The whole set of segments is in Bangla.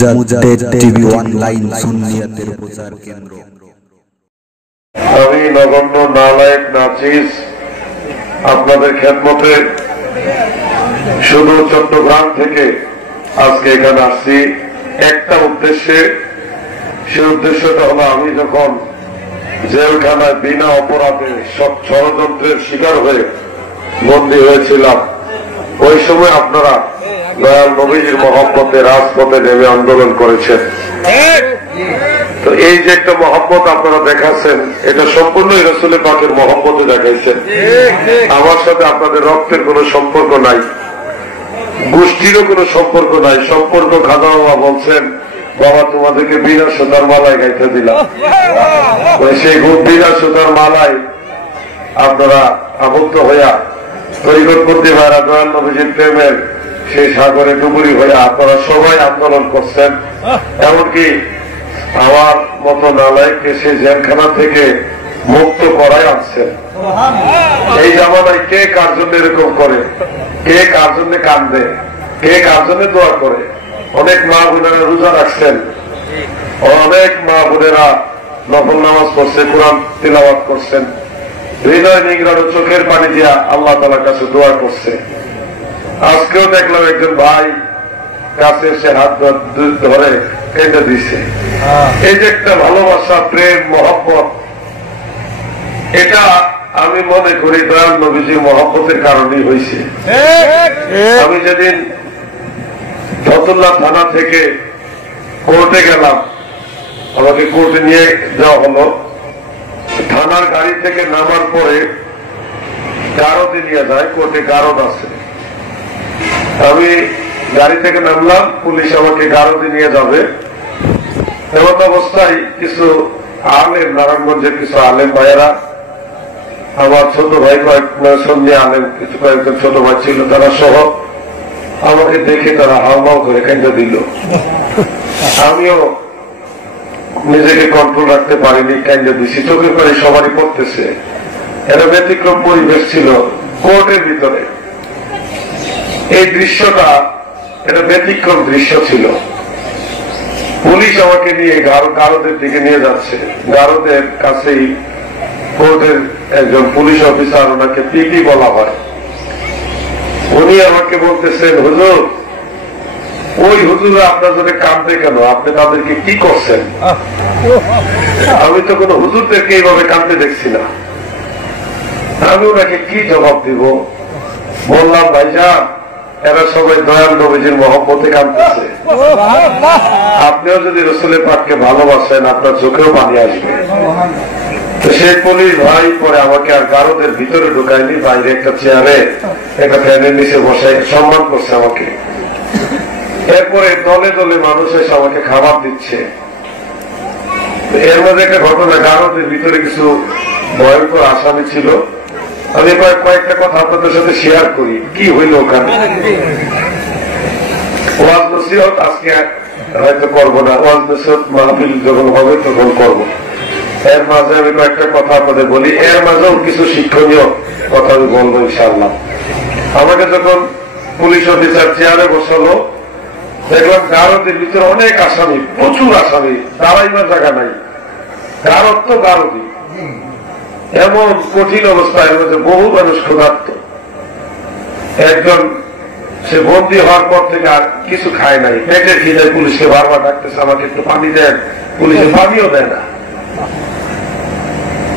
মুজাদ্দেদ টিভি অনলাইন সুন্নিয়তের প্রচার কেন্দ্র। আমি নগণ্য নালায়েক নাচিস আপনাদের খেদমতে শুধু চট্টগ্রাম থেকে আজকে এখানে আসছি একটা উদ্দেশ্যে। সে উদ্দেশ্যটা হলো, আমি যখন জেলখানায় বিনা অপরাধে সব ষড়যন্ত্রের শিকার হয়ে বন্দী হয়েছিলাম, ওই সময় আপনারা দয়াল নবীজির মহব্বতে রাজপথে নেমে আন্দোলন করেছেন। তো এই যে একটা মহব্বত আপনারা দেখাচ্ছেন, এটা সম্পূর্ণই রাসূল পাকের মহব্বতে দেখাইছেন। আমার সাথে আপনাদের রক্তের কোনো সম্পর্ক নাই, গোষ্ঠীরও কোনো সম্পর্ক নাই। সম্পর্ক খাদা বাবা বলছেন, বাবা তোমাদেরকে বিনা সুতার মালায় গাইতে দিলাম। সেই বিনা সুতার মালায় আপনারা আবদ্ধ হইয়া তরিকত করতে পারা দয়াল নবীজির প্রেমের সেই সাগরে ডুবুরি হইয়া আপনারা সবাই আন্দোলন করছেন। এমনকি আমার মতো নালায়েককে সেই জেলখানা থেকে মুক্ত করাই আনছেন। এই জামানায় কে কার জন্য এরকম করে, কে কার জন্য কান্দে, কে কার জন্য দোয়া করে। অনেক মা বোনেরা রোজা রাখছেন, অনেক মা বোনেরা নফল নামাজ পড়ছে, কোরআন তিলাওয়াত করছেন, হৃদয় নিংড়ানো চোখের পানি দিয়া আল্লাহ তাআলার কাছে দোয়া করছে। আজকেও দেখলাম একজন ভাই কাছে এসে হাত ধরে কেটে দিছে। এই যে একটা ভালোবাসা, প্রেম, মহব্বত, এটা আমি মনে করি দয়াল নবীজির মহব্বতের কারণেই হয়েছে। আমি যেদিন ফতুল্লাহ থানা থেকে কোর্টে গেলাম, আমাকে কোর্টে নিয়ে যাওয়া হলো। থানার গাড়ি থেকে নামার পরে গারদে নিয়ে যায়, কোর্টে গারদ আছে। আমি গাড়ি থেকে নামলাম, পুলিশ আমাকে গারদে নিয়ে যাবে। এমন অবস্থায় কিছু আলেম, নারায়ণগঞ্জের কিছু আলেম ভাইয়েরা, আমার ছোট ভাই সন্ধি আলেম কিছু কয়েকজন ছোট ভাই ছিল, তারা সহ আমাকে দেখে তারা হাওমাও করে কেন্দ্র দিল। আমিও নিজেকে কন্ট্রোল রাখতে পারিনি, কেন্দ্র দিছি। চোখের পানি সবারই পড়তেছে। এটা ব্যতিক্রম পরিবেশ ছিল কোর্টের ভিতরে। এই দৃশ্যটা এটা ব্যতিক্রম দৃশ্য ছিল। পুলিশ আমাকে নিয়ে গারদের দিকে নিয়ে যাচ্ছে। গারদের কাছেই কোর্টের একজন পুলিশ অফিসার, ওনাকে পিপি বলা হয়। উনি আমাকে বলতেছেন, হুজুর, ওই হুজুরা আপনার জন্য কাঁদবে কেন? আপনি তাদেরকে কি করছেন? আমি তো কোন হুজুরদেরকে এইভাবে কাঁদতে দেখছি না। আমি ওনাকে কি জবাব দিব? বললাম, ভাইজান, এরা সবাই দয়াল নবীজির মহব্বতে কাঁদতেছে। আপনিও যদি রাসূলের পাককে ভালোবাসেন, আপনার চোখেও পানি আসবে। তো সেই পুলিশ ভাই পরে আমাকে আর গারদের ভিতরে ঢুকায়নি, বাইরে একটা চেয়ারে একটা ফ্যানের নিচে বসে সম্মান করছে আমাকে। এরপরে দলে দলে মানুষ এসে আমাকে খাবার দিচ্ছে। এর মধ্যে একটা ঘটনা, গারদের ভিতরে কিছু ভয়ঙ্কর আসামি ছিল। আমি কয়েকটা কথা আপনাদের সাথে শেয়ার করি, কি হইল ওখানে। ওয়াজ নসিহত আজকে হয়তো করবো না, ওয়াজ নসিহত মাহফিল যখন হবে তখন করবো। এর মাঝে আমি কয়েকটা কথা আপনাদের বলি, এর মাঝেও কিছু শিক্ষণীয় কথা আমি বলবো ইনশাআল্লাহ। আমাকে যখন পুলিশ অফিসার চেয়ারে বসালো, দেখলাম গারদের ভিতরে অনেক আসামি, প্রচুর আসামি, দাঁড়াইবার জায়গা নাই। গারদ তো গারদই, এমন কঠিন অবস্থায় মধ্যে বহু মানুষ ক্ষুধার্ত। একজন সে বন্দী হওয়ার পর থেকে আর কিছু খায় নাই, পেটে খিদায় পুলিশকে বারবার ডাকতেছে, আমাকে একটু পানি দেন। পুলিশে পানিও দেয় না,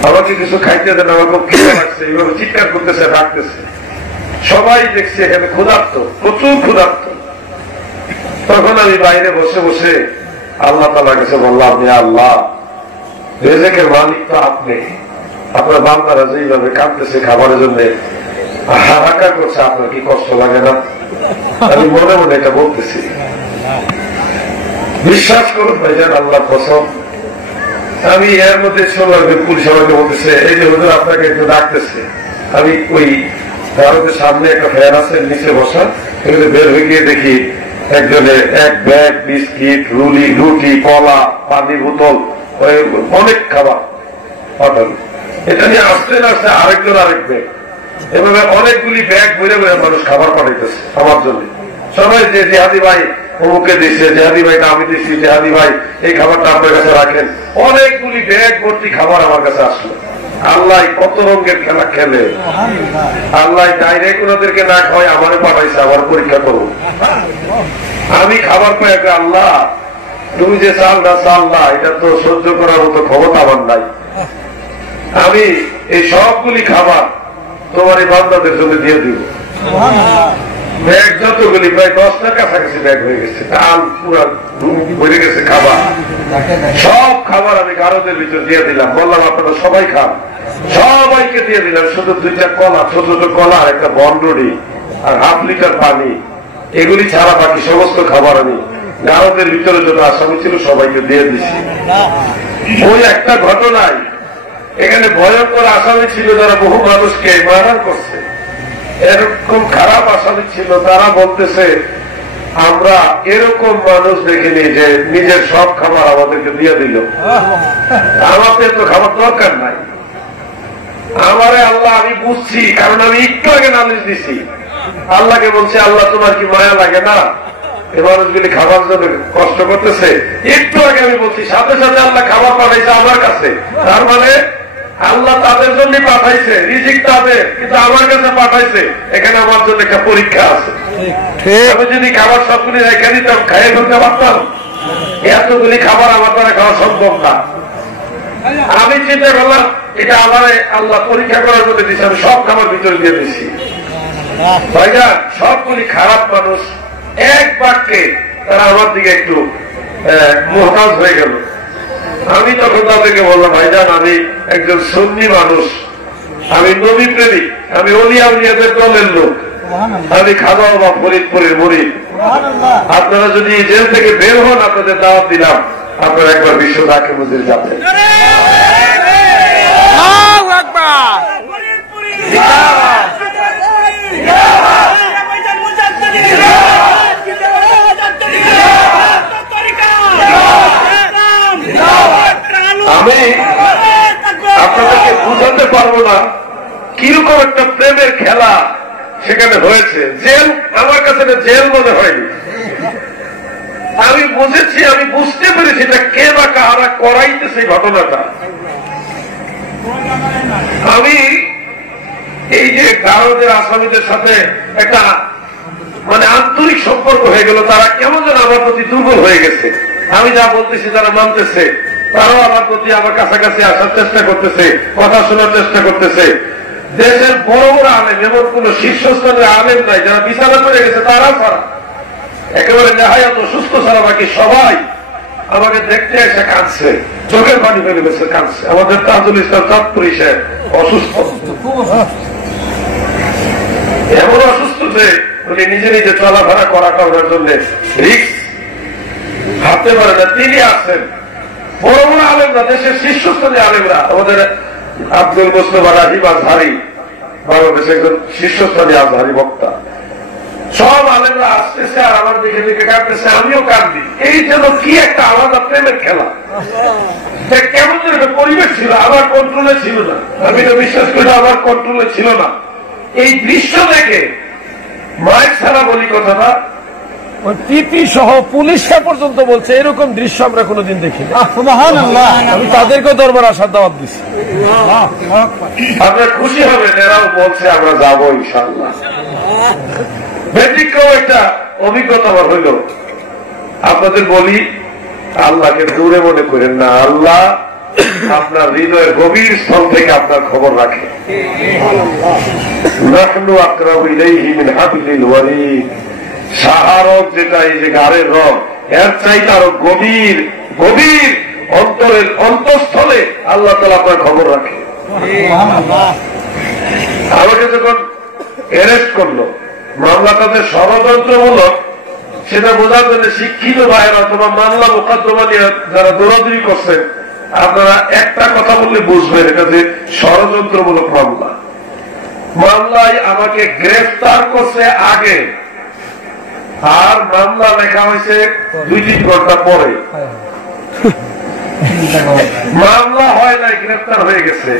আমাকে কিছু খাইতে দেন, আমার খুব খিদে লাগছে, এইভাবে চিৎকার করতেছে, ডাকতেছে। সবাই দেখছে এখানে ক্ষুধার্ত, প্রচুর ক্ষুধার্ত। তখন আমি বাইরে বসে বসে আল্লাহ তাআলার কাছে বললাম, হে আল্লাহ, রিজিকের মালিক তো আপনি, আপনার বান্দারা যেইভাবে কাঁদতেছে খাবারের জন্য, হাহাকার করছে, আপনার কি কষ্ট লাগে না? আমি মনে মনে এটা বলতেছি। বিশ্বাস করুন ভাইজান, আল্লাহর কসম, আমি এর মধ্যে শুনলাম পুলিশ আমাকে বলতেছে, এই যে হুজুর আপনাকে একটু ডাকতেছে। আমি ওই ভারতের সামনে একটা ফ্যান আছে, নিচে বসা, এখানে বের হয়ে গিয়ে দেখি একজনের এক ব্যাগ বিস্কিট, রুটি, কলা, পানি বোতল, অনেক খাবার পাঠানো। এটা নিয়ে আসতে না আসতে আরেকজন আরেক ব্যাগ, এভাবে অনেকগুলি ব্যাগ বইরে বইরে মানুষ খাবার পাঠাইতেছে আমার জন্য। সবাই যে জিহাদি ভাই অমুকে দিচ্ছে, জেহাদি ভাইটা আমি দিচ্ছি, জেহাদি ভাই এই খাবারটা আপনার কাছে রাখেন। অনেকগুলি ব্যাগ ভর্তি খাবার আমার কাছে আসলো। আল্লাহ কত রঙের খেলা খেলে, আল্লাহ ডাইরেক্ট ওনাদেরকে না খাওয়াই আমারে পাঠাইছে আবার পরীক্ষা করবো। আমি খাবার পাই, আল্লাহ তুমি যে চাল না চাল না, এটা তো সহ্য করার মতো ক্ষমতা আমার নাই। আমি এই সবগুলি খাবার তোমার এই বান্দাদের জন্য দিয়ে দিব। ব্যাগ যতগুলি প্রায় 10টার কাছাকাছি ব্যাগ হয়ে গেছে, ডাল পুরা ভরে গেছে খাবার। সব খাবার আমি গারদের ভিতর দিয়ে দিলাম, বললাম আপনারা সবাই খান। সবাইকে দিয়ে দিলাম, শুধু 2টা কলা, ছোট ছোট কলা আর একটা বনরুটি আর 1/2 লিটার পানি, এগুলি ছাড়া বাকি সমস্ত খাবার আমি গারদের ভিতরে যত আসামি ছিল সবাইকে দিয়ে দিচ্ছি। ওই একটা ঘটনায় এখানে ভয়ঙ্কর আসামি ছিল যারা বহু মানুষকে মারধর করছে, এরকম খারাপ আসামি ছিল। তারা বলতেছে আমরা এরকম মানুষ দেখিনি যে নিজের সব খাবার আমাদেরকে দিয়ে দিল, আমাদের তো খাবার দরকার নাই। আমারে আল্লাহ আমি বুঝছি, কারণ আমি একটু আগে নালিশ দিছি, আল্লাহকে বলছি আল্লাহ তোমার কি মায়া লাগে না এই মানুষগুলি খাবার জন্য কষ্ট করতেছে। একটু আগে আমি বলছি, সাথে সাথে আল্লাহ খাবার পাঠাইছে আমার কাছে। তার মানে আল্লাহ তাদের জন্য পাঠাইছে, রিজিক তাদের, কিন্তু আমার কাছে পাঠাইছে। এখানে আমার জন্য একটা পরীক্ষা আছে। আমি যদি খাবার সবগুলি রেখে দিতাম, খাইয়ে ফেলতে পারতাম, এতগুলি খাবার আমার দ্বারা খাওয়া সম্ভব না। আমি চিন্তা করলাম এটা আমার আল্লাহ পরীক্ষা করার জন্য দিচ্ছে, আমি সব খাবার ভিতরে দিয়ে দিচ্ছি। ভাইয়া সবগুলি খারাপ মানুষ এক বাক্যে তারা আমার দিকে একটু মোহতাজ হয়ে গেল। আমি তখন তাদেরকে বললাম, ভাইজান আমি একজন সুন্নি মানুষ, আমি নবী প্রেমিক, আমি ওলিয়া উলিয়াদের দলের লোক, আমি খাওয়া বা ফরিদপুরের মুরিদ। আপনারা যদি জেল থেকে বের হন, আপনাদের দাওয়াত দিলাম, আপনারা একবার বিশ্ব ঢাকে মন্দির যাবেন। আমি আপনাদেরকে বুঝাতে পারবো না কিরকম একটা প্রেমের খেলা সেখানে হয়েছে। জেল আমার কাছে জেল মনে হয়নি। আমি বুঝেছি, আমি বুঝতে পেরেছি এটা কে বা কারা করাইতেছে ঘটনাটা। আমি এই যে গারদের আসামিদের সাথে একটা মানে আন্তরিক সম্পর্ক হয়ে গেল, তারা কেমন যেন আমার প্রতি দুর্বল হয়ে গেছে। আমি যা বলতেছি তারা মানতেছে, তারাও আমার প্রতি আমার কাছাকাছি আসার চেষ্টা করতেছে, কথা শোনার চেষ্টা করতেছে। দেশের বড় বড় আলেম, এমন কোন শীর্ষস্থানের আলেম নাই যারা বিছানা করে গেছে, তারা ছাড়া একেবারে নেহায়াত অসুস্থ ছাড়া বাকি সবাই আমাকে দেখতে এসে কাঁদছে, চোখের পানি ফেলে গেছে, কাঁদছে। আমাদের তাজুল ইসলাম চাঁদপুরি সাহেব অসুস্থ, এমন অসুস্থ যে উনি নিজে নিজে চলাফেরা করাটা ওনার জন্য রিস্ক, ভাবতে পারে না। তিনি আসছেন বড় বড় আলেমরা, দেশের শীর্ষস্থানীয় আলেমরা, আমাদের আব্দুল মুস্তফা রাহিম আজহারি বাংলাদেশের একজন শীর্ষস্থানীয় আজহারি বক্তা, সব আলেমরা আসতেছে আর আমার দিকে দিকে কাঁদতেছে, আমিও কাঁদি। এই জন্য কি একটা আলাদা প্রেমের খেলা, কেমন যেন একটা পরিবেশ ছিল, আমার কন্ট্রোলে ছিল না। আমি তো বিশ্বাস করি আমার কন্ট্রোলে ছিল না। এই দৃশ্য দেখে মাইক ছাড়া বলি কথাটা, ওই পিপি সহ পুলিশরা পর্যন্ত বলছে এরকম দৃশ্য আমরা কোনোদিন দেখিনি। আমি তাদেরকেও দরবার আসার দাওয়াত দিচ্ছি। আপনারা খুশি হবেন, এরাও বলছে আমরা যাবো ইনশাআল্লাহ। ব্যতিক্রম একটা অভিজ্ঞতা আমার হইল। আপনাদের বলি, আল্লাহকে দূরে মনে করেন না, আল্লাহ আপনার হৃদয়ের গভীর স্থল থেকে আপনার খবর রাখে। নাহনু আকরাবু ইলাইহি মিন হাবলিল ওয়ারিদ, শাহারক যেটা, এই যে গাড়ের রং, এর চাইতে আরো গভীর গভীর অন্তরের অন্তঃস্থলে আল্লাহ তাআলা আপনার খবর রাখে। আমাকে যখন অ্যারেস্ট করলো, মামলাটা যে ষড়যন্ত্রমূলক সেটা বোঝার জন্য শিক্ষিত ভাইয়েরা অথবা মামলা মোকদ্দমা নিয়ে যারা দৌড়াদৌড়ি করছেন, আপনারা একটা কথা বললে বুঝবেন এটা যে ষড়যন্ত্রমূলক মামলা। মামলায় আমাকে গ্রেফতার করছে আগে, আর মামলা লেখা হয়েছে 2-3 ঘন্টা পরে। মামলা হয় নাই, গ্রেফতার হয়ে গেছে।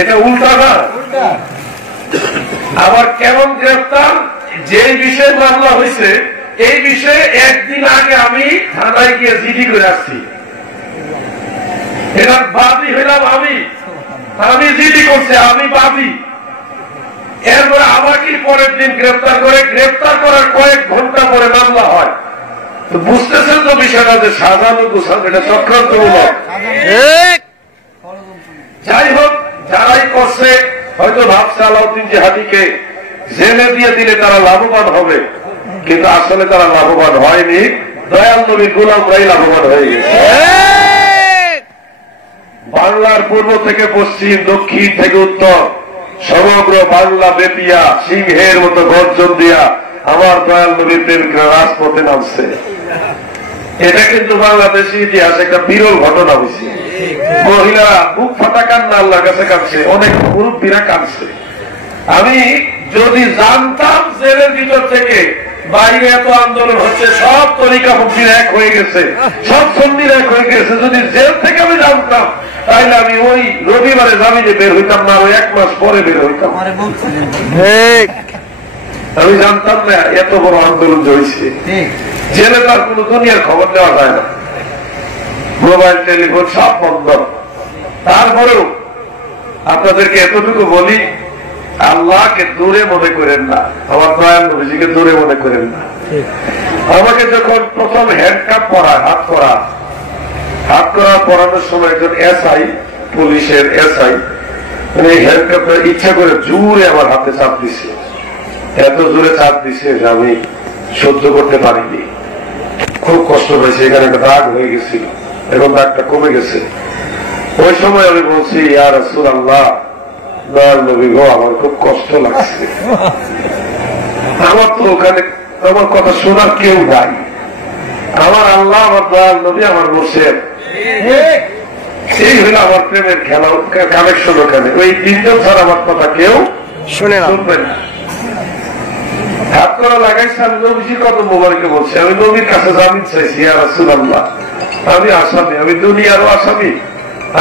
এটা উল্টা না? আবার কেমন গ্রেফতার? যে বিষয়ে মামলা হয়েছে এই বিষয়ে একদিন আগে আমি থানায় গিয়ে জিডি করে আসছি। এরা বাদী হইলাম আমি জিডি করছে, আমি বাদী। এরপরে আমাকে পরের দিন গ্রেফতার করে, গ্রেফতার করার কয়েক ঘন্টা পরে মামলা হয়। তো বুঝতেছেন তো বিষয়টা যে সাজানো গোছানো, এটা চক্রান্তমূলক। যাই হোক, যারাই করছে হয়তো ভাবছে আলাউদ্দিন জিহাদিকে জেলে দিয়ে দিলে তারা লাভবান হবে, কিন্তু আসলে তারা লাভবান হয়নি। দয়াল নবীর গোলামরাই লাভবান হয়ে গেছে। বাংলার পূর্ব থেকে পশ্চিম, দক্ষিণ থেকে উত্তর, সমগ্র বাংলা বেপিয়া সিংহের মতো গর্জন দিয়া আমার দয়াল নবীর প্রেমিকরা রাজপথে নামছে। এটা কিন্তু বাংলাদেশি ইতিহাস একটা বিরল ঘটনা হয়েছে। মহিলারা বুক ফাটা কান্না আল্লাহর কাছে কাঁদছে, অনেক মুরব্বীরা কাঁদছে। আমি যদি জানতাম জেলের ভিতর থেকে বাইরে এত আন্দোলন হচ্ছে, সব তরিকা মুক্তির এক হয়ে গেছে, সব সন্ধির এক হয়ে গেছে, যদি জেল থেকে আমি জানতাম তাইলে আমি ওই রবিবারে জামিনে বের হইতাম না, ওই 1 মাস পরে বের হইতাম। আমি জানতাম না এত বড় আন্দোলন হয়েছে। জেলে তার কোন দুনিয়ার খবর দেওয়া যায় না, মোবাইল টেলিফোন সব বন্ধ। তারপরেও আপনাদেরকে এতটুকু বলি, আল্লাহকে দূরে মনে করেন না, আমার দয়াল নবীজিকে দূরে মনে করেন না। আমাকে যখন প্রথম হ্যান্ডকাপ পরা, হাত করা পরানোর সময় একজন এসআই, পুলিশের এসআই, এই হ্যান্ডকাপটা ইচ্ছা করে জোরে আমার হাতে চাপ দিছে। এত জোরে চাপ দিছে যে আমি সহ্য করতে পারিনি, খুব কষ্ট হয়েছে। এখানে একটা দাগ হয়ে গেছিল, এখন দাগটা কমে গেছে। ওই সময় আমি বলছি, ইয়া রাসূলুল্লাহ, দয়াল নবী গো, আমার খুব কষ্ট লাগছে। আমার তো ওখানে আমার কথা শোনার কেউ নাই, আমার আল্লাহ, আমার দয়াল নবী, আমার মুর্শিদ। এই হইল আমার প্রেমের খেলা, কানেকশন ওখানে। ওই 3 জন ছাড়া আমার কথা কেউ শুনবে না। হাত করা লাগাইছে, আমি নবীজির কত মোবারকে বলছি, আমি নবীর কাছে জামিন চাইছি, ইয়া রাসূলুল্লাহ, আমি আসামি, আমি দুনিয়ারও আসামি,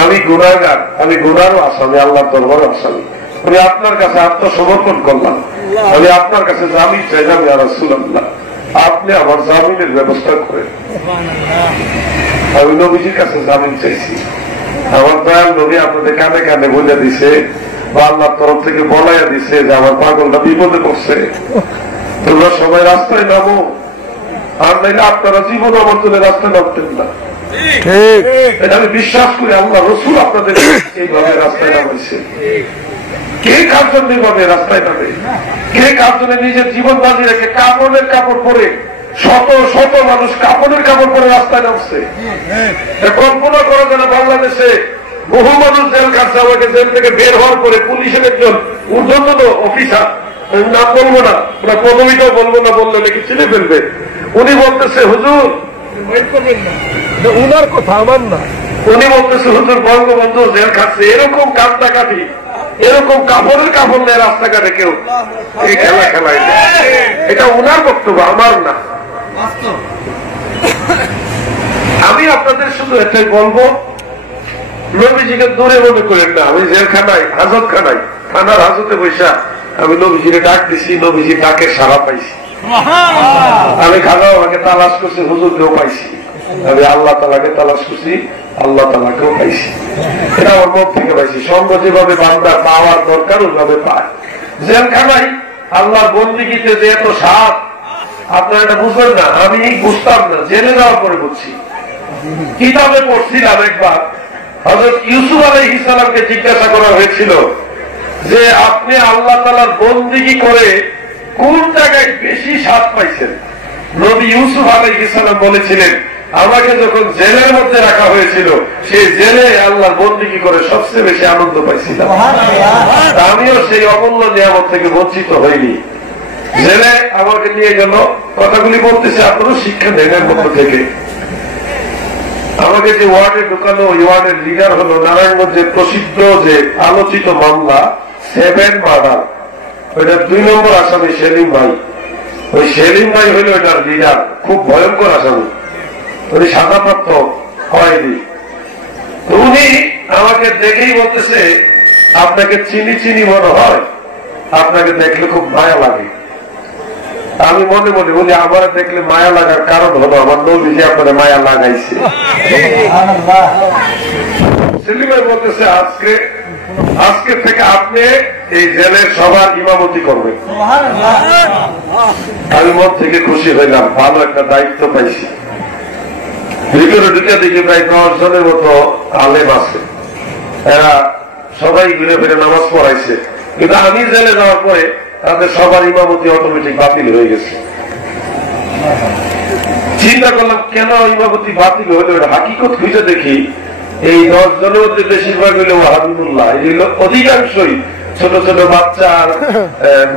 আমি গুনাহগার, আমি গুনাহরও আসামি, আল্লাহর দরবারও আসামি। আমি আপনার কাছে আত্মসমর্পণ করলাম, আমি আপনার কাছে জামিন চাইলাম, ইয়া রাসূলুল্লাহ, আপনি আমার জামিনের ব্যবস্থা করেন। আমি নবীজির কাছে জামিন চাইছি। আমার দয়াল নবী আপনাদের কানে কানে বলে দিছে, বা আল্লাহর তরফ থেকে বলাইয়া দিছে যে আমার পাগলটা বিপদে পড়ছে, তোমরা সবাই রাস্তায় নামো, আর নাইলে আপনারা জীবন আমার জন্য রাস্তায় নামতেন না। এটা আমি বিশ্বাস করি, আল্লাহ রসুল আপনাদের এইভাবে রাস্তায় নামাইছে। কে কার জন্য এইভাবে রাস্তায় নামে? কে কার জন্য নিজের জীবন বাজি রেখে কাপড়ের কাপড় পরে, শত শত মানুষ কাপড়ের কাপড় পরে রাস্তায় নামছে। কল্পনা করা যায় না, বাংলাদেশে বহু মানুষ জেল কাটছে। আমাকে জেল থেকে বের হওয়ার পরে পুলিশের একজন ঊর্ধ্বতন অফিসার, নাম বলবো না, পদবিটাও বলবো না, বললে নাকি চিনে ফেলবে, উনি বলতেছে, হুজুর, উনার কথা আমার না, উনি বলতেছে, হুজুর, বঙ্গবন্ধু জেল খাচ্ছে। এরকম কান্দাকাটি, এরকম কাপড়ের কাপড় নেয় রাস্তাঘাটে কেউ, এই খেলা খেলায়। এটা উনার বক্তব্য, আমার না। আমি আপনাদের শুধু এটাই বলবো, নবীজিকে দূরে মনে করেন না। আমি জেলখানায়, হাজতখানায়, থানার হাজতে বৈশা আমি নবীজিকে ডাক দিছি, নবীজির ডাকে সাড়া পাইছি। আমি খাজা আমাকে তালাশ করছি, হুজুরকেও পাইছি। আমি আল্লাহ তালাকে তালাশ করছি, আল্লাহ তালাকেও পাইছি। এটা আমার মত থেকে পাইছি। সঙ্গ যেভাবে বান্দা পাওয়ার দরকার ওইভাবে পায়। জেলখানায় আল্লাহর বন্দিগিতে যে এত স্বাদ, আপনারা এটা বুঝবেন না, আমি বুঝতাম না, জেলে যাওয়ার পরে বুঝছি। কিতাবে পড়ছিলাম একবার, হযরত ইউসুফ আলাইহিস সালামকে জিজ্ঞাসা করা হয়েছিল যে আপনি আল্লাহ তাআলার বন্দিগি করে কোন জায়গায় বেশি স্বাদ পাইছেন? নবী ইউসুফ আলাইহিস সালাম বলেছিলেন, আমাকে যখন জেলের মধ্যে রাখা হয়েছিল, সেই জেলে আল্লাহর বন্দিগি করে সবচেয়ে বেশি আনন্দ পাইছিলাম। আমিও সেই অমূল্য নিয়ামত থেকে বঞ্চিত হইনি। জেলে আমাকে নিয়ে গেল, কথাগুলি বলতেছে, আপনারও শিক্ষা দেন এর মধ্য থেকে। আমাকে যে ওয়ার্ডে ঢুকানো, ওই ওয়ার্ডের লিডার হলো নারায়ণগঞ্জের প্রসিদ্ধ যে আলোচিত মামলা 7 মার্ডার, ওইটা 2 নম্বর আসামি সেলিম ভাই। ওই সেলিম ভাই হইল এটার লিডার, খুব ভয়ঙ্কর আসামি, উনি সাজাপ্রাপ্ত হয়নি। উনি আমাকে দেখেই বলতেছে, আপনাকে চিনি চিনি মনে হয়, আপনাকে দেখলে খুব মায়া লাগে। আমি মনে মনে বলি আমার দেখলে মায়া লাগার কারণ হলো আমার নবীজি আপনাদের মায়া লাগাইছে। সেলিম ভাই বলতেছে আজকে থেকে আপনি এই জেলের সবার ইমামতি করবেন। আমি মন থেকে খুশি হইলাম, ভালো একটা দায়িত্ব পাইছি। ভিতরে ঢুকে দেখি প্রায় 10 জনের মতো আলেম আছে, এরা সবাই ঘুরে ফিরে নামাজ পড়াইছে, কিন্তু আমি জেলে যাওয়ার পরে তাদের সবার ইমামতি অটোমেটিক বাতিল হয়ে গেছে। চিন্তা করলাম কেন ইমামতি বাতিল হইল, হাকিকত খুঁজে দেখি এই 10 জনের মধ্যে বেশিরভাগ হইল হাবিবুল্লাহ, এগুলো অধিকাংশই ছোট ছোট বাচ্চা,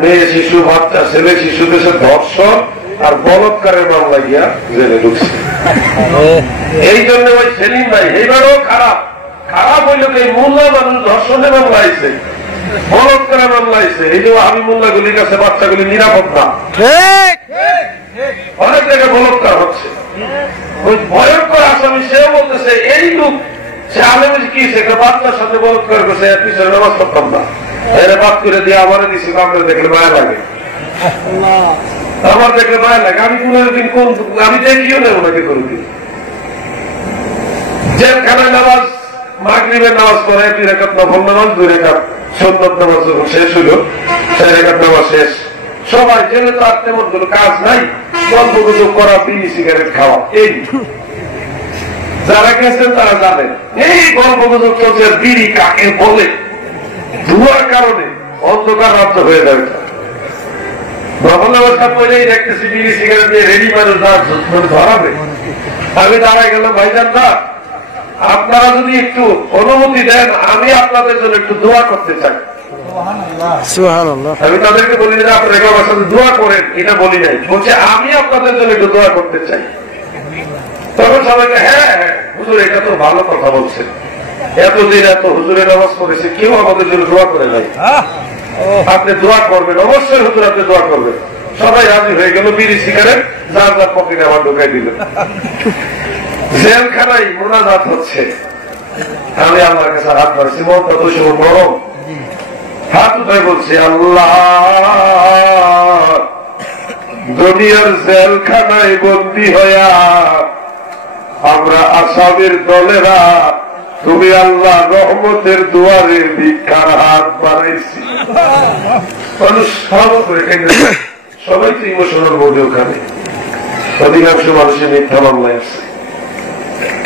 মেয়ে শিশু, বাচ্চা ছেলে শিশু, দেশের ধর্ষণ আর বলৎকারের মামলা গিয়া জেলে ঢুকছে। এই জন্য ওই সেলিম ভাই এইবারও খারাপ হইল এই মোল্লা মানুষ ধর্ষণের মামলা আইছে, বলৎকারের মামলা আইছে, এই যে হাবিবুল্লাহ গুলির কাছে বাচ্চাগুলি নিরাপদ না, অনেক জায়গায় বলৎকার হচ্ছে। ওই ভয়ঙ্কর আসামি সেও বলতেছে এই লোক সে আলেম কি একটা বাচ্চার সাথে বলৎকার করছে, এর পিছনে নামাজ পড়তাম না, এর বাদ করে দিয়ে আমার দিচ্ছি, আপনার দেখলে মায়া লাগে, আমার দেখলে মায়া লাগে। আমি 15 দিন আমি দেখিও না ওনাকে কোনদিন। জেলখানায় নামাজ, মাগরিবের নামাজ পড়ে 2 রাকাত নফল নামাজ, 2 রাকাত সুন্নত নামাজ যখন শেষ হইল, 4 রাকাত নামাজ শেষ। সবাই জেলে তো আর তেমন কোন কাজ নাই, গল্প গুজব করা, বিড়ি সিগারেট খাওয়া, এই যারা গেছেন তারা জানেন এই গল্প গুজব চলছে। বিড়ি কাকে বলে, ধোঁয়ার কারণে অন্ধকার রাজ্য হয়ে যাবে। নফল নামাজটা পড়েই দেখতেছি বিড়ি সিগারেট দিয়ে রেডি মানুষ ধরাবে। আমি দাঁড়াই গেলাম, ভাইজান না আপনারা যদি একটু অনুমতি দেন আমি আপনাদের জন্য একটু দোয়া করতে চাই। আমি তাদেরকে বলি না আপনারা আমার সাথে দোয়া করেন, এটা বলি নাই, বলছে আমি আপনাদের জন্য একটু দোয়া করতে চাই। তখন সবাইকে হ্যাঁ হুজুর এটা তো ভালো কথা বলছেন, এতদিন এত হুজুরের নামাজ পড়েছে, কেউ আমাদের জন্য দোয়া করে নাই, আপনি দোয়া করবেন, অবশ্যই হুজুর আপনি দোয়া করবেন। সবাই রাজি হয়ে গেল, বিড়ি সিগারেট যার যার পকেটে আবার ঢুকাই দিল। জেলখানায় মোনাজাত হচ্ছে, আমি আল্লাহর কাছে হাত বাড়ছি, মনটা তো সময় গরম, হাত উঠায় বলছি আল্লাহ দুনিয়ার জেলখানায় বন্দী হইয়া আমরা আসামের দলেরা তুমি আল্লাহ রহমতের দুয়ারে ভিক্ষার হাত বাড়াইছি। মানুষ সবাই তো ইমোশনাল বোধে, ওখানে অধিকাংশ মানুষের মিথ্যা মামলায় আছে।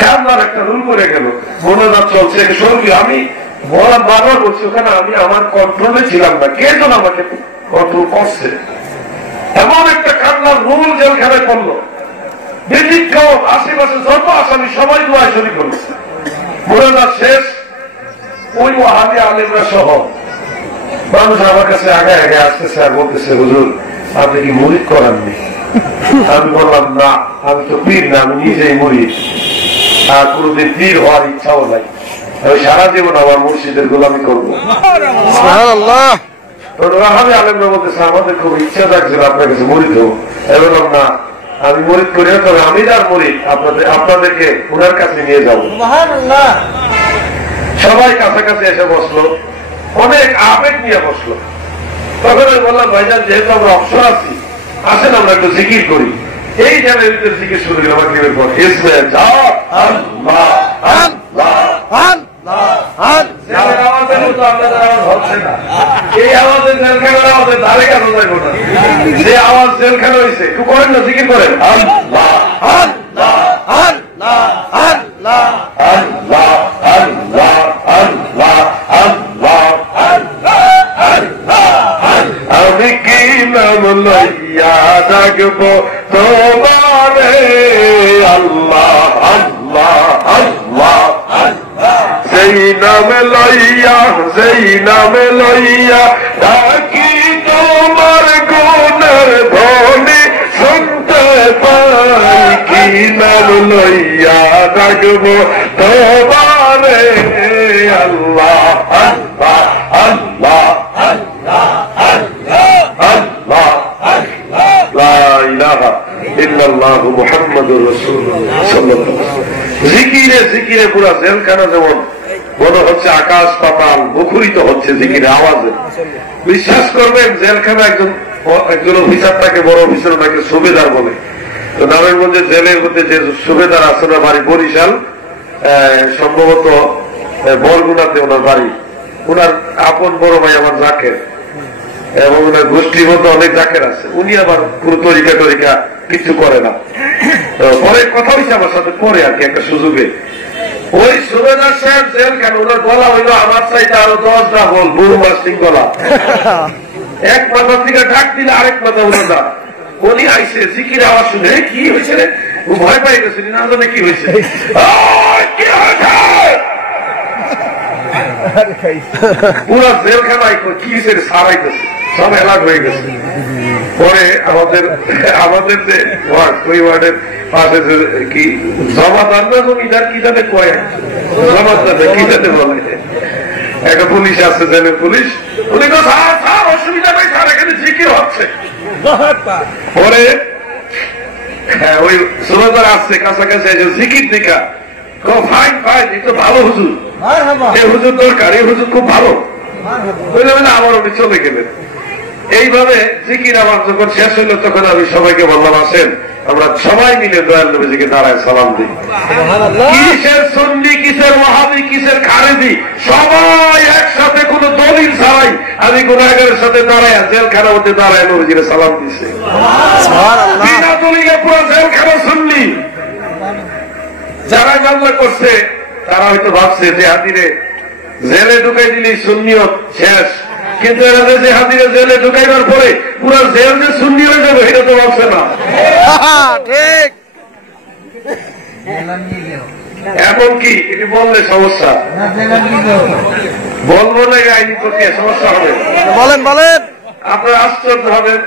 কান্নার একটা রুল করে গেল, মোনাজাত চলছে, আমি বারবার বলছি ওখানে আমি আমার কন্ট্রোলে ছিলাম না, কে যেন আমাকে কন্ট্রোল করছে, এমন একটা কান্নার রুল জেলখানায় পড়লো। ব্যতিক্রম আশেপাশে যত আসামি সবাই দোয়ায় শরীক করেছে। মোনাজাত শেষ, ওই ওয়াহাবি আলেমরা সহ মানুষ আমার কাছে আগে আগে আসতেছে আর বলতেছে হুজুর আপনি কি মুরিদ করাননি? আমি বললাম না, আমি তো পীর না, আমি নিজেই মুরিদ, আর কোনদিন পীর হওয়ার ইচ্ছাও নাই, আমি সারা জীবন আমার মুর্শিদের গোলামি করবো। ওয়াহাবি আলেমরা বলতেছে আমাদের খুব ইচ্ছা থাকছিল আপনার কাছে মুরিদ হবো। বললাম না, আমি মুরিদ করি, তবে আমি যার মুরিদ আপনাদেরকে ওনার কাছে নিয়ে যাবো। সবাই কাছাকাছি এসে বসলো, অনেক আবেগ নিয়ে বসলো। তখন আমি বললাম ভাইজান যেহেতু আমরা অবসর আছি, আসেন আমরা একটু জিকির করি। এই জায়গায় জিকির শুরু করলাম মাগরিবের পর, ইসমে যাও আল্লাহ আল্লাহ আল্লাহ। আমাদের মতো আপনাদের আওয়াজ হচ্ছে না, এই আওয়াজের জেলখানার আওয়াজের ধারে কাছে যাইব না, যে আওয়াজ জেলখানা হয়েছে একটু করেন না, জিকির করেন আল্লাহ আল্লাহ আল্লাহ আল্লাহ আল্লাহ আল্লাহ আল্লাহ আল্লাহ আল্লাহ। আমি কি নাম লইয়া ডাকবো তোমারে আল্লাহ আল্লাহ আল্লাহ আল্লাহ। সেই নামে লইয়া ডাকি তোমার গুণের ধ্বনি শুনতে পাই, কি নাম লইয়া ডাকবো তোমারে আল্লাহ আল্লাহ আল্লাহ আল্লাহ আল্লাহ আল্লাহ লা ইলাহা ইল্লাল্লাহু মুহাম্মাদুর রাসূলুল্লাহ সাল্লাল্লাহু আলাইহি ওয়াসাল্লাম। জিকিরে জিকিরে পুরা জেলখানা যেমন মনে হচ্ছে আকাশ পাতাল মুখরিত হচ্ছে জিকিরে আওয়াজে। বিশ্বাস করবেন জেলখানা একজন একজন অফিসার থাকে, বড় অফিসার, ওনাকে সুবেদার বলে। তো নারায়ণগঞ্জে জেলের মধ্যে যে সুবেদার আছে ওনার বাড়ি বরিশাল, সম্ভবত বরগুনাতে ওনার বাড়ি। ওনার আপন বড় ভাই আমার জাকের, এবং ওনার গোষ্ঠীর মতো অনেক জাকের আছে। উনি আবার পুরো তরিকা টরিকা কিছু করে না। পরে কথা হয়েছে আমার সাথে পরে আর কি একটা সুযোগে। ওই সুবেদার সাহেব জেল কেন, ওনার গলা হইলো আমার চাইতে আরো 10টা বল বুড়ো মাসিং গলা। এক মাথা থেকে ঢাক দিলে আরেক মাথা উল্টা। উনি আইসে জিকির আওয়াজ শুনে কি হয়েছে রে, ও ভয় পাই গেছে, না জানে কি হয়েছে, পুরো জেলখানায় কি হয়েছে সারাইতেছে, সব এলাক হয়ে গেছে। পরে আমাদের যে ওয়ার্ড, ওই ওয়ার্ডের পাশে কি জমাদার না জমিদার কি জানে কয়, জমাদার কি জানে বলে, একটা পুলিশ আছে, জেলের পুলিশ। উনি অসুবিধা নেই স্যার, এখানে জিকির হচ্ছে। পরে ওই সুরদার আসছে কাছাকাছি, জিকির দেখা ফাইন ফাইন, এই তো ভালো হুজুর, এই হুজুর দরকার, এই হুজুর খুব ভালো। আবার উনি চলে গেলেন। এইভাবে জিকির আমার যখন শেষ হইল তখন আমি সবাইকে বললাম, আসেন আমরা সবাই মিলে দয়াল নবীজিকে দাঁড়ায় সালাম দিই। কিসের সুন্নি, কিসের ওয়াহাবি, কিসের খারেজি, সবাই একসাথে কোন দলিল ছাড়াই আমি গুনাহগারের সাথে দাঁড়ায় জেলখানার মধ্যে দাঁড়ায় নবীজিকে সালাম দিচ্ছে। বিনা দলিলে পুরো জেলখানা সুন্নি। যারা মামলা করছে তারা হয়তো ভাবছে যে হাতিরে জেলে ঢুকাই দিলেই সুন্নিয়ত শেষ, কিন্তু এরা যে হাতিরে জেলে ঢুকাইবার পরে পুরো জেল যে সুন্নি হয়ে যাবে এটা তো ভাবছে না। ঠিক এমনকি এটি বললে সমস্যা, বলবো না আইনি প্রক্রিয়া সমস্যা হবে, বলেন বলেন, আপনারা আশ্চর্য হবেন।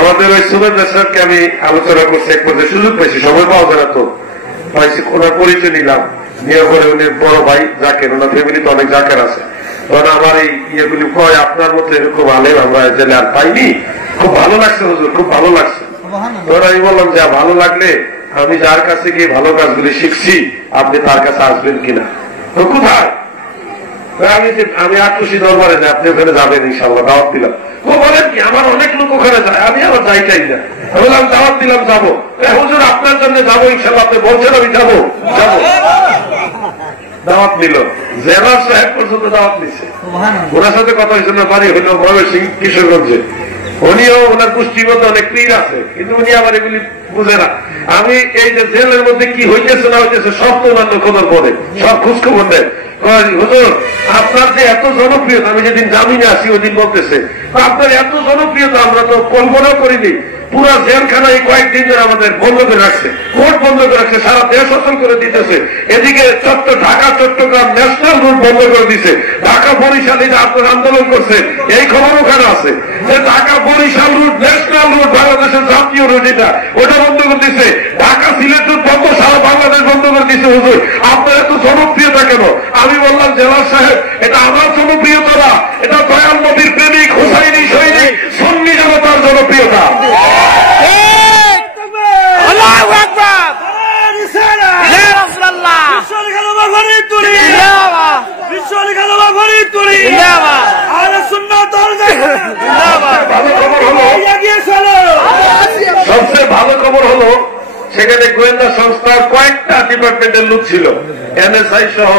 আমাদের ওই সুবেদার সাহেবকে আমি আলোচনা করছি, এক পর্যায়ে সুযোগ পাইছি, সময় পাওয়া যায় না তো পাইছি, ওনার পরিচয় নিলাম, নিয়ে পরে উনি বড় ভাই জাকের, ওনার ফ্যামিলিতে অনেক জাকের আছে। তখন আমার এই ইয়েগুলি কয় আপনার মতো এরকম আলেম আমরা জেলে আর পাইনি, খুব ভালো লাগছে হুজুর, খুব ভালো লাগছে। তখন আমি বললাম যে ভালো লাগলে আমি যার কাছে গিয়ে ভালো কাজগুলি শিখছি আপনি তার কাছে আসবেন কিনা। তো কোথায়, আমি আটকুশি দরবারে যাই, আপনি ওখানে যাবেন ইনশাল্লাহ, দাওয়াত দিলাম। ও বলেন কি, আমার অনেক লোক ওখানে যায়, আমি আবার যাইটাই না। বললাম দাওয়াত দিলাম, যাবো। হুজুর আপনার জন্য যাবো ইনশাল্লাহ, আপনি বলছেন আমি যাবো, যাবো। দাওয়াত নিল, জেলার সাহেব পর্যন্ত দাওয়াত নিচ্ছে। ওনার সাথে কথা হয়েছে না, বাড়ি হইল ময়মনসিংহ কিশোরগঞ্জে। উনিও ওনার পুষ্টিগত অনেক পীর আছে, কিন্তু উনি আবার এগুলি বুঝে না। আমি এই যে জেলের মধ্যে কি হইতেছে না হইতেছে সব তো অন্যান্য খবর পড়ে, সব খোঁজখবর দেয়। হুজুর আপনার যে এত জনপ্রিয়তা, আমি যেদিন জামিনে আসি ওই দিন বলতেছে আপনার এত জনপ্রিয়তা আমরা তো কল্পনা করিনি। পুরা জেলখানা এই কয়েকদিন ধরে আমাদের বন্ধ করে রাখছে, কোর্ট বন্ধ করে রাখছে, সারা দেশ অচল করে দিতেছে। এদিকে ঢাকা চট্টগ্রাম ন্যাশনাল রুট বন্ধ করে দিছে, ঢাকা বরিশাল এটা আপনার আন্দোলন করছে, এই খবর ওখানে আছে যে Dhaka Barishal route national route, বাংলাদেশের জাতীয় রুট, এটা ওটা বন্ধ করে দিচ্ছে। ঢাকা সিলেট রুট বন্ধ, সারা বাংলাদেশ বন্ধ করে দিচ্ছে। হুজুর আপনার এত জনপ্রিয়তা কেন? আমি বললাম জেলার সাহেব এটা আমার জনপ্রিয়তা না, এটা দয়াল নবীর প্রেমিক হুসাইনি সৈনিক সুন্নি জনতার জনপ্রিয়তা। সবচেয়ে ভালো খবর হলো সেখানে গোয়েন্দা সংস্থার কয়েকটা ডিপার্টমেন্টের লোক ছিল, এনএসআই সহ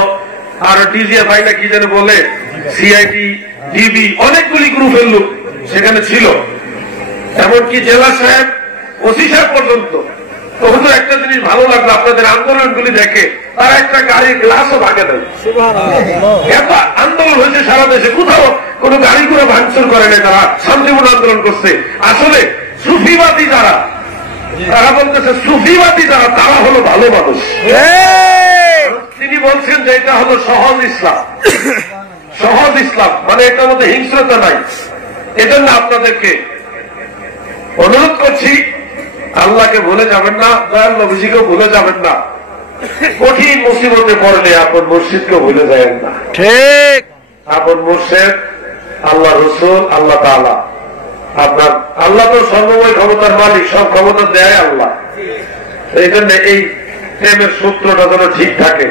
আর ডিজিএফআই না কি যেন বলে, সিআইডি, ডিবি, অনেকগুলি গ্রুপের লোক সেখানে ছিল। এমনকি জেলা সাহেব, ওসি সাহেব পর্যন্ত। তো হয়তো একটা জিনিস ভালো লাগলো, আপনাদের আন্দোলনগুলি দেখে তারা একটা গাড়ির গ্লাসও ভাঙে দেয়। এত আন্দোলন হয়েছে সারা দেশে, কোথাও কোনো গাড়ি করে ভাঙচুর করে নাই, তারা শান্তিপূর্ণ আন্দোলন করছে। আসলে সুফিবাদী যারা, তারা বলতেছে সুফিবাদী যারা, তারা হলো ভালো মানুষ। তিনি বলছেন যে এটা হলো সহজ ইসলাম, সহজ ইসলাম মানে এটার মধ্যে হিংস্রতা নাই। এজন্য আপনাদেরকে অনুরোধ করছি, আল্লাহকে ভুলে যাবেন না, দয়াল নবীজিকেও ভুলে যাবেন না। কঠিন মুসিবতে পড়লে আপন মুর্শিদকে ভুলে যাবেন না। ঠিক, আপন মুর্শিদ আল্লাহ রসুল, আল্লাহ তাআলা। আপনার আল্লাহ তো সর্বময় ক্ষমতার মালিক, সব ক্ষমতা দেয় আল্লাহ। এই জন্য এই প্রেমের সূত্রটা যেন ঠিক থাকে।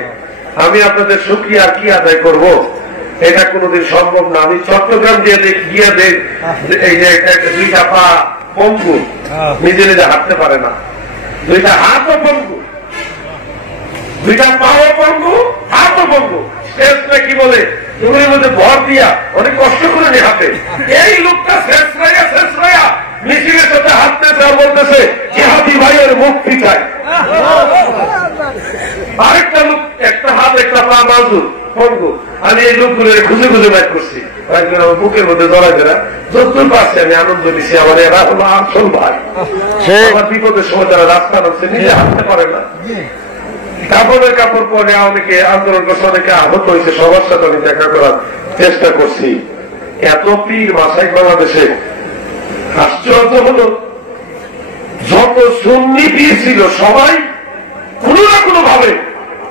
আমি আপনাদের শুকরিয়া কি আদায় করব? এটা কোনোদিন সম্ভব না। আমি চট্টগ্রাম দিয়ে গিয়ে দেখ এই যে দুইটা পা পঙ্গু, নিজে নিজে হাঁটতে পারে না, দুইটা হাতও পঙ্গু, দুইটা পাও পঙ্গু, হাতও পঙ্গু। কি বলে এগুলির মধ্যে ভর দিয়া অনেক কষ্ট করে নিয়ে হাতে। এই লোকটা শেষ মিছিলের সাথে হাঁটতেছে আর বলতেছে জিহাদি ভাইয়ের মুক্তি চাই। আরেকটা লোক একটা হাত একটা পা মাজুর পঙ্গু। আমি এই লোকগুলোর খুঁজে খুঁজে ব্যাট করছি, বুকের মধ্যে জড়াই দেরা যতদূর পাচ্ছি আমি আনন্দ দিচ্ছি। আমার এরা হলো আসল ভাই। আমার বিপদের সময় তারা রাস্তা নামছে, নিজে হাঁটতে পারে না, কাপড়ের কাপড় পরে অনেকে আন্দোলন করছে, অনেকে আহত হয়েছে। সবার সাথে আমি দেখা করার চেষ্টা করছি। এত পীর মাসাই বাংলাদেশে। আশ্চর্য হলো যত সুন্নি পীর ছিল সবাই কোন না কোন ভাবে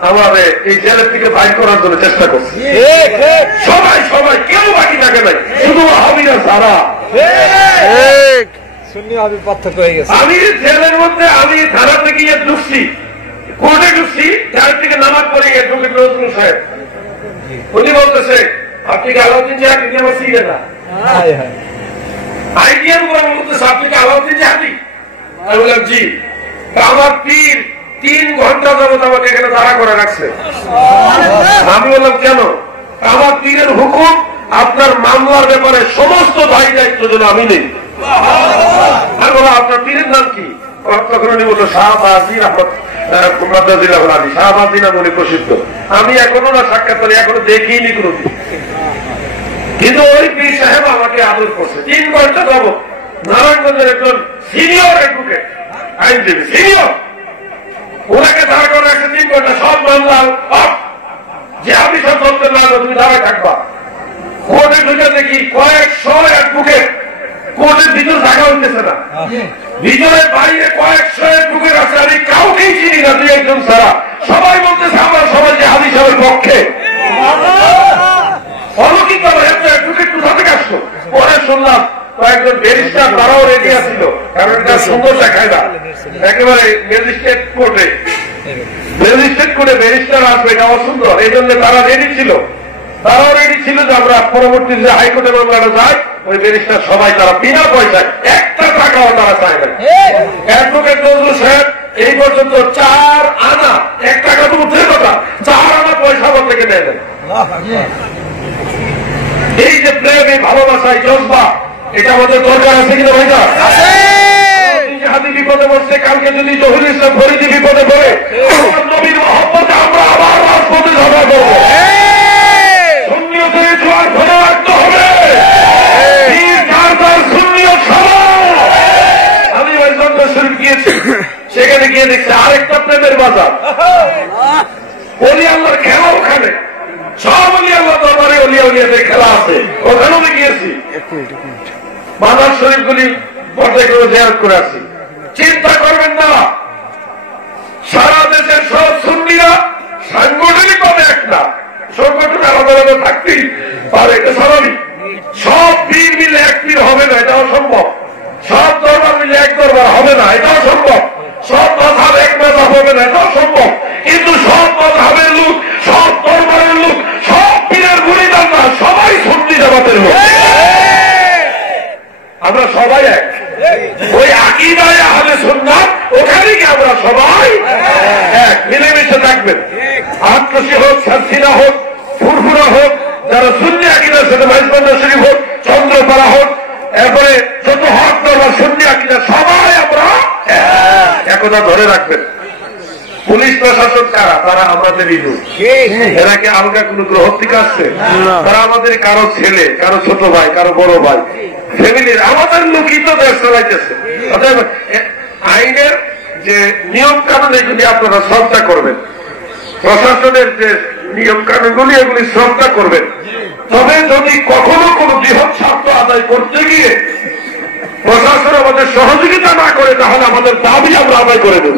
আমাদের এই জেলের থেকে বাইর করার জন্য চেষ্টা করছে। সবাই সবাই কেউ বাকি থাকে নাই, শুধু ওয়াহাবিরা ছাড়া। আমি জেলের মধ্যে আমি থানা থেকে গিয়ে ঢুকছি, কোর্টে ঢুকছি, যার থেকে নামাজ পড়ে অ্যাডভোকেট নজরুল সাহেব উনি বলতেছে আপনি কি আলাউদ্দিন জাহাদি? আমার চিনে না আইডিয়ার উপর বলতেছে আপনি কি আলাউদ্দিন জাহাদি? আমি বললাম জি। আমার পীর 3 ঘন্টা যাবত আমাকে এখানে দাঁড়া করে রাখছে। আমি বললাম কেন? আমার পীরের হুকুম আপনার মামলার ব্যাপারে সমস্ত দায়ী দায়িত্ব যেন আমি নেই। আমি বললাম আপনার পীরের নাম কি? তখন উনি বললো শাহবাজির নামে প্রসিদ্ধ। আমি এখনো না সাক্ষাৎ করি, এখনো দেখিনি কোনোদিন, কিন্তু ওই পীর সাহেব আমাকে আদর করছে। 3 ঘন্টা যাবত নারায়ণগঞ্জের একজন সিনিয়র অ্যাডভোকেট, আইনজীবী সিনিয়র, ওনাকে দাঁড় করে রাখছে 3 ঘন্টা। সব মামলা যে আমি সব চলতে না তুমি দাঁড়ায় থাকবা। কোর্টে ঢুকে দেখি কয়েকশো অ্যাডভোকেট, কোর্টের ভিতর জায়গা হইতেছে না, ভিতরে বাইরে কয়েকশো অ্যাডভোকেট আছে। আমি কাউকেই চিনি না, 2-1 ছাড়া। সবাই বলতেছে আমরা সবাই জিহাদি সাহেবের পক্ষে। অলৌকিক ভাবে অ্যাডভোকেট কোথা থেকে আসলো? পরে শুনলাম কয়েকজন ব্যারিস্টার তারাও রেডি আছিল, কারণ এটা সুন্দর দেখায় না একেবারে ম্যাজিস্ট্রেট কোর্টে। ম্যাজিস্ট্রেট কোর্টে ব্যারিস্টার আসবে, এটা অসুন্দর, এই জন্য তারা রেডি ছিল। তারাও রেডি ছিল যে আমরা পরবর্তী যে হাইকোর্টে মামলাটা যাই, ওই ব্যারিস্টার সবাই তারা বিনা পয়সায় 1 টাকাও তারা চায় না। অ্যাডভোকেট নজরুল সাহেব এই পর্যন্ত 4 আনা, 1 টাকা তো উঠে কথা, 4 আনা পয়সা আমার থেকে নেয় না। এই যে প্রেম, এই ভালোবাসা, এই জজবা, এটা আমাদের দরকার আছে কিনা ভাইটা? জিহাদি বিপদে পড়ছে, কালকে যদি জহিরুল ইসলাম ফরিদি বিপদে পড়ে, নবীর মহব্বতে আমরা আবার রাজপথে ঝগড়া করবো। সুন্নিয়তের জোয়ার ধরে রাখতে হবে। আমি ওই জন্ম শরীফ গিয়েছি, সেখানে গিয়ে দেখছি আরেকটা প্রেমের বাজার। অলি আল্লাহর খেলা ওখানে, সব অলি আল্লাহ দরবারে অলিয়া উলিয়াদের খেলা আছে, ওখানেও গিয়েছি। মাজার শরীফ গুলি পর্যায়ক্রমে জিয়ারত করে আসি। চিন্তা করবেন না, সারা দেশের সব সুন্নিরা সাংগঠনিক ভাবে একটা, সংগঠন আলাদা আলাদা থাকতেই পারে, এটা স্বাভাবিক। সব পীর মিলে এক পীর হবে না, এটাও সম্ভব। সব দরবার মিলে এক দরবার হবে না, এটাও সম্ভব। সব মাযহাব এক মাযহাব হবে না, এটাও সম্ভব। কিন্তু সব মাযহাবের লোক, সব দরবারের লোক, সব পীরের মুরিদ না, সবাই সুন্নি জামাতের লোক। আমরা সবাই এক, ওই আকীদায়ে আহলে সুন্নাত, ওখানে কি আমরা সবাই এক, মিলেমিশে থাকবেন। আত্মসী হোক, সাতসিনা হোক, ফুরফুরা হোক, যারা সুন্নি আকীদার সাথে মাইজবান্ডার শরীফ হোক, চন্দ্রপাড়া হোক, এরপরে যত হক দরবার সুন্নি আকীদা, সবাই আমরা একতা ধরে রাখবেন। পুলিশ প্রশাসন কারা? তারা আমাদেরই লোক। এরা কি আলগা কোন গ্রহ থেকে আসছে? তারা আমাদের কারো ছেলে, কারো ছোট ভাই, কারো বড় ভাই, ফ্যামিলির আমাদের লোকই তো দেশ চালাইতেছে। আইনের যে নিয়ম কানুন এগুলি আপনারা শ্রদ্ধা করবেন, প্রশাসনের যে নিয়ম কানুনগুলি এগুলি শ্রদ্ধা করবেন। তবে যদি কখনো কোনো বৃহৎ স্বার্থ আদায় করতে গিয়ে প্রশাসন আমাদের সহযোগিতা না করে, তাহলে আমাদের দাবি আমরা আদায় করে দেব।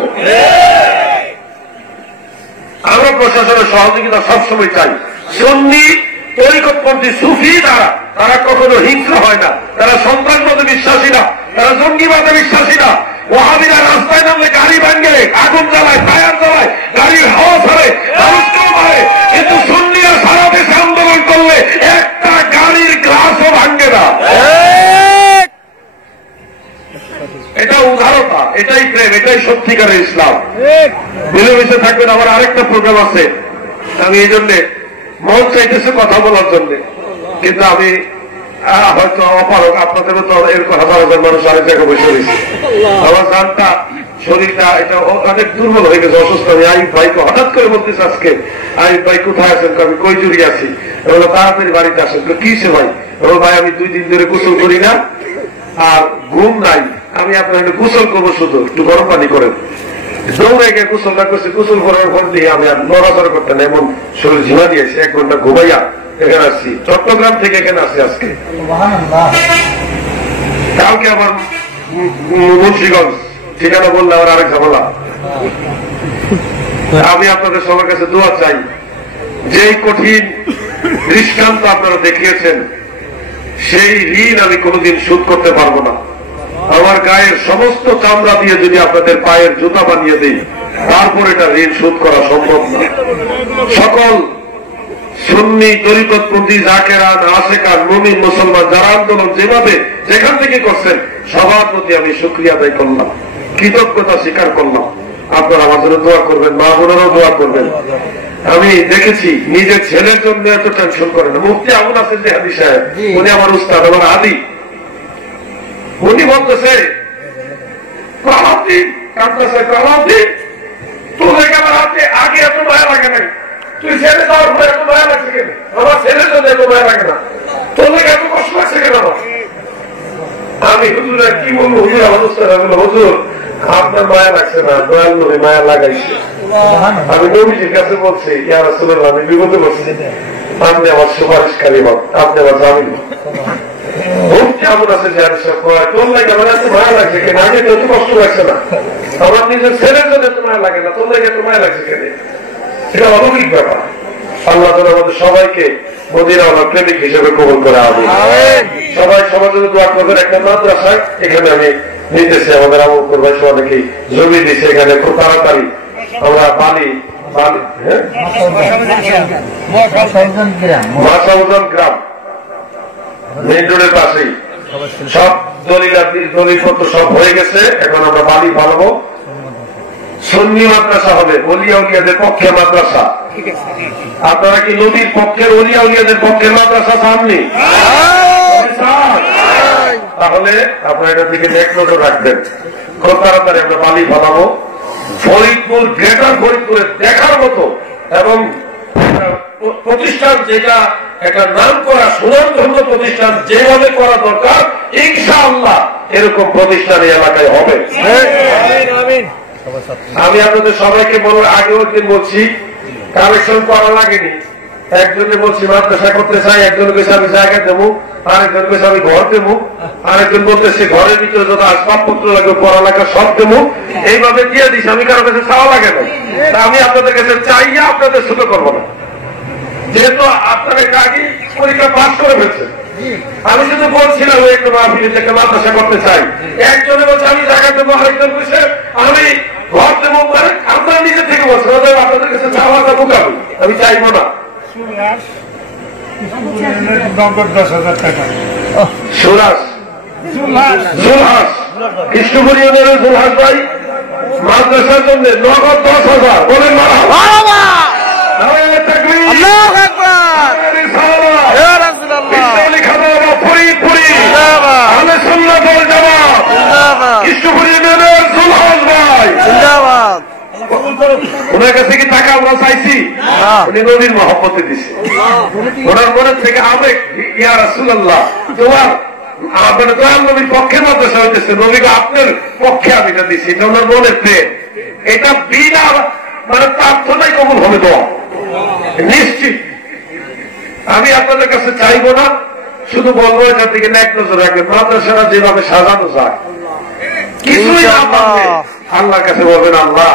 আমরা প্রশাসনের সহযোগিতা সবসময় চাই। সুন্নি তরিকতপন্থী সুফি তারা কখনো হিংস্র হয় না, তারা সন্ত্রাসবাদে বিশ্বাসী না, তারা জঙ্গিবাদে বিশ্বাসী না। ওয়াহাবিরা রাস্তায় নামলে গাড়ি ভাঙে, আগুন জ্বালায়, টায়ার জ্বালায়, গাড়ির হাওয়া ছাড়ে, মানুষকেও মারে। কিন্তু সুন্নিরা সারা দেশে আন্দোলন করলে এটাই সত্যিকারের ইসলাম। মিলেমিশে থাকবেন। আমার আরেকটা প্রোগ্রাম আছে, আমি এই জন্যে মন চাইতেছে কথা বলার জন্য, কিন্তু আমি হয়তো অপারক, আপনাদেরও তো এরকম হাজার হাজার মানুষ আরেক জায়গায় বসে রয়েছে। আমার জানটা শরীরটা এটা অনেক দুর্বল হয়ে গেছে, অসুস্থ। আমি আইব ভাইকে হঠাৎ করে বলতেছি আজকে, আইব ভাই কোথায় আছেন? আমি কই জুড়ি আছি। বলো তাড়াতাড়ি বাড়িতে আসেন। কিসে ভাই? বলো ভাই আমি 2 দিন ধরে গোসল করি না, আর ঘুম নাই, আমি আপনার গোসল করবো, শুধু একটু গরম পানি করেন। দৌড়ে গিয়ে গোসলটা করছি, গোসল করার পর দিয়ে আমি আর নড়াচড়া করতে না, এমন শরীর ঝিমা দিয়েছি। 1 ঘন্টা ঘুমাইয়া এখানে আসছি, চট্টগ্রাম থেকে এখানে আসছি আজকে। কালকে আবার মুন্সিগঞ্জ, ঠিকানা বললে আবার আরেক ঝামেলা। আমি আপনাদের সবার কাছে দোয়া চাই, যেই কঠিন দৃষ্টান্ত আপনারা দেখিয়েছেন, সেই ঋণ আমি কোনোদিন শোধ করতে পারবো না। আমার গায়ের সমস্ত চামড়া দিয়ে যদি আপনাদের পায়ের জুতা বানিয়ে দিই, তারপর এটা ঋণ শোধ করা সম্ভব না। সকল সুন্নি, তরিকতপন্থী, জাকেরান, আশেকান, মুমিন, মুসলমান যারা আন্দোলন যেভাবে যেখান থেকে করছেন, সবার প্রতি আমি শুকরিয়া আদায় করলাম, কৃতজ্ঞতা স্বীকার করলাম। আপনারা আমার জন্য দোয়া করবেন, মা বোনেরাও দোয়া করবেন। আমি দেখেছি নিজের ছেলের জন্য এত টেনশন করে না। মুফতি আবুল হাসেন হাদি সাহেব, উনি আমার উস্তাদ, আমার আদি, উনি বলতেছে তোদের আমার হাতে আগে এত মায়া লাগে নাই, তুই ছেলে যাওয়ার পরে এত মায়া লাগছে কেন? আমার ছেলের জন্য এত মায়া লাগে না, তোদের এত কষ্ট লাগছে কেন? আমি হুজুর কি বলবো, হুজুর আমার উস্তাদ, হুজুর আপনার মায়া লাগছে না, দয়াল নবী মায়া লাগাইছে। আমি নবীজির কাছে বলছি, ইয়া রাসূলুল্লাহ আমি বিপদে বলছি, আপনি আমার সুপারিশকারী হন, আপনি আমার জামিন হন। কেমন আছে তোর লাগে আমার এত মায়া লাগছে কেন? আগে তো এত কষ্ট লাগছে না, আমার নিজের ছেলের জন্য এত মায়া লাগে না, তোর লাগে এত মায়া লাগছে কেন? এটা অলৌকিক ব্যাপার। আল্লাহ তাআলা আমাদের সবাইকে মদিনাওয়ালা প্রেমিক হিসেবে কবুল করে। আমি সবাই সবার জন্য দোয়া করবেন। একটা মাদ্রাসায় এখানে আমি নিতেছি, আমাদের আমল করবেন, অনেকেই জমি দিচ্ছে এখানে, খুব তাড়াতাড়ি আমরা বালি মাসাউজান গ্রাম মেইন রোডের পাশেই সব দলিলপত্র সব হয়ে গেছে। এখন আমরা বালি বানাবো, সুন্নি মাদ্রাসা হবে, ওলিয়া উলিয়াদের পক্ষে মাদ্রাসা। আপনারা কি নদীর পক্ষের ওলিয়া উলিয়াদের পক্ষের মাদ্রাসা চাননি? তাহলে আপনারা এটা থেকে এক নজর রাখবেন। খুব তাড়াতাড়ি আমরা বালি বানাবো। ফরিদপুর, গ্রেটার ফরিদপুরে দেখার মতো এবং প্রতিষ্ঠান, যেটা একটা নাম করা সুনামধন্য প্রতিষ্ঠান, যেভাবে করা দরকার ইনশাআল্লাহ এরকম প্রতিষ্ঠান এই এলাকায় হবে। আমি আপনাদের সবাইকে আগেও একদিন বলছি, কালেকশন করা লাগেনি। একজনে বলছি মাদ্রাসা করতে চাই, একজন কেছে আমি জায়গা দেবো, আরেকজন কেছে আমি ঘর দেবো, আরেকজন বলতেছে ঘরের ভিতরে যত আসবাবপত্র লাগবে পড়ালেখা সব দেবো। এইভাবে দিয়ে দিস, আমি কারো কাছে চাওয়া লাগে না। আমি আপনাদের কাছে চাইয়া আপনাদের ছোট করবো না, যেহেতু আপনারা আগে পরীক্ষা পাস করে ফেলছেন। আমি শুধু বলছিলাম একটু মাহফিলে একটা মাদ্রাসা করতে চাই, একজনে বলছে আমি জায়গা দেবো, আরেকজন বলছে আমি ঘর দেবো। আপনারা নিজে থেকে বলছেন আপনাদের কাছে চাওয়া যাবো, আমি চাইবো না। সুরাজ কৃষ্ণপুর ইউনিয়নের সুলহাস ভাই মাদ্রাসার জন্য নগদ 10,000 বলেন। কৃষ্ণপুর ইউনিয়নের সুলহাস ভাই, ওনার কাছে কি টাকা আমরা চাইছি? উনি নবীর মহব্বতে দিছে, ওনার মনের থেকে আবেগ, ইয়া রাসূলুল্লাহ তোমার মানে দয়াল নবীর পক্ষে মাদ্রাসা হইতেছে, নবীকে আপনার পক্ষে আমি এটা দিচ্ছি, এটা ওনার মনের প্রেম। এটা বিনা মানে প্রার্থনাই কবুল হবে তো নিশ্চিত। আমি আপনাদের কাছে চাইবো না, শুধু বলবো এখান থেকে এক নজর রাখবেন। মাদ্রাসাটা যেভাবে সাজানো যায়, কিছুই না পারবে আল্লাহর কাছে বলবেন, আল্লাহ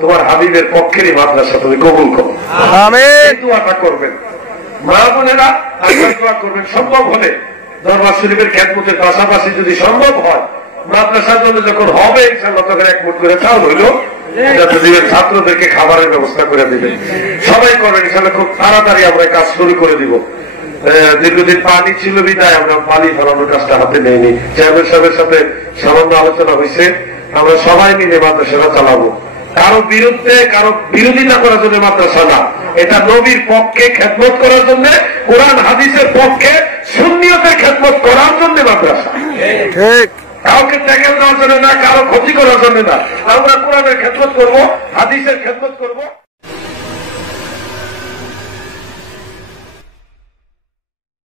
তোমার হাবিবের পক্ষেরই মাদ্রাসা তুমি কবুল করো, দোয়াটা করবেন। মা বোনেরা দোয়া করবেন, সম্ভব হলে দরবার শরীফের খেদমতের পাশাপাশি যদি সম্ভব হয়, মাদ্রাসার জন্য যখন হবে ইনশাআল্লাহ তখন 1 মুঠ করে চাউল হইল ছাত্রদেরকে খাবারের ব্যবস্থা করে দিবেন, সবাই করবেন ইনশাআল্লাহ। খুব তাড়াতাড়ি আমরা কাজ শুরু করে দিব। দীর্ঘদিন পানি ছিল বিদায় আমরা পানি ফেলানোর কাজটা হাতে নেইনি। চেয়ারম্যান সাহেবের সাথে সামান্য আলোচনা হয়েছে, আমরা সবাই মিলে মাদ্রাসাটা চালাবো। কারো বিরুদ্ধে, কারো বিরোধিতা করার জন্য মাদ্রাসা না, এটা নবীর পক্ষে খেদমত করার জন্য, কোরআন হাদিসের পক্ষে সুন্নিয়তের খেদমত করার জন্য মাদ্রাসা। ঠিক, কাউকে ট্যাকেল দেওয়ার জন্য না, কারো ক্ষতি করার জন্য না। আমরা কোরআনের খেদমত করবো, হাদিসের খেদমত করবো।